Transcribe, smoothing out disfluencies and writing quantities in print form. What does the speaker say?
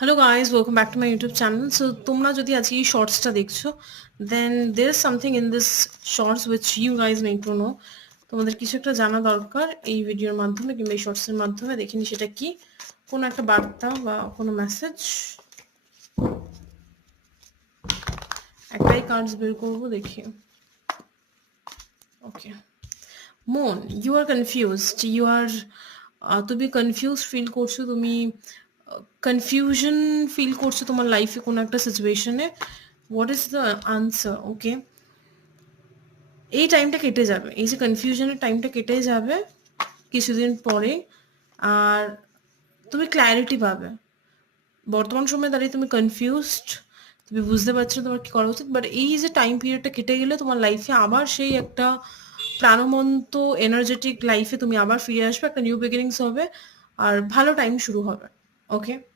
Hello guys, welcome back to my YouTube channel. So তোমরা যদি আজকে এই শর্টসটা দেখছো, then there is something in this shorts which you guys need to know. তোমাদের কিছু একটা জানা দরকার এই ভিডিওর মাধ্যমে কিংবা এই শর্টসের মাধ্যমে। দেখিনি সেটা কি, কোনো একটা বার্তা বা কোনো মেসেজ। একটাই কার্ডস বের করবো, দেখি। ওকে, মন, you are confused, you are তুমি কনফিউজ ফিল করছো, তুমি কনফিউশন ফিল করছো তোমার লাইফে কোনো একটা সিচুয়েশনে। What is the answer? Okay, এই টাইমটা কেটে যাবে, এই যে কনফিউশনের টাইমটা কেটে যাবে কিছুদিন পরে, আর তুমি ক্ল্যারিটি পাবে। বর্তমান সময়ে দাঁড়িয়ে তুমি কনফিউজড, তুমি বুঝতে পারছো তোমার কি করা উচিত, বাট এই যে টাইম পিরিয়ডটা কেটে গেলে তোমার লাইফে আবার সেই একটা প্রাণবন্ত এনার্জেটিক লাইফে তুমি আবার ফিরে আসবে, একটা নিউ বিগিনিংস হবে আর ভালো টাইম শুরু হবে। ওকে,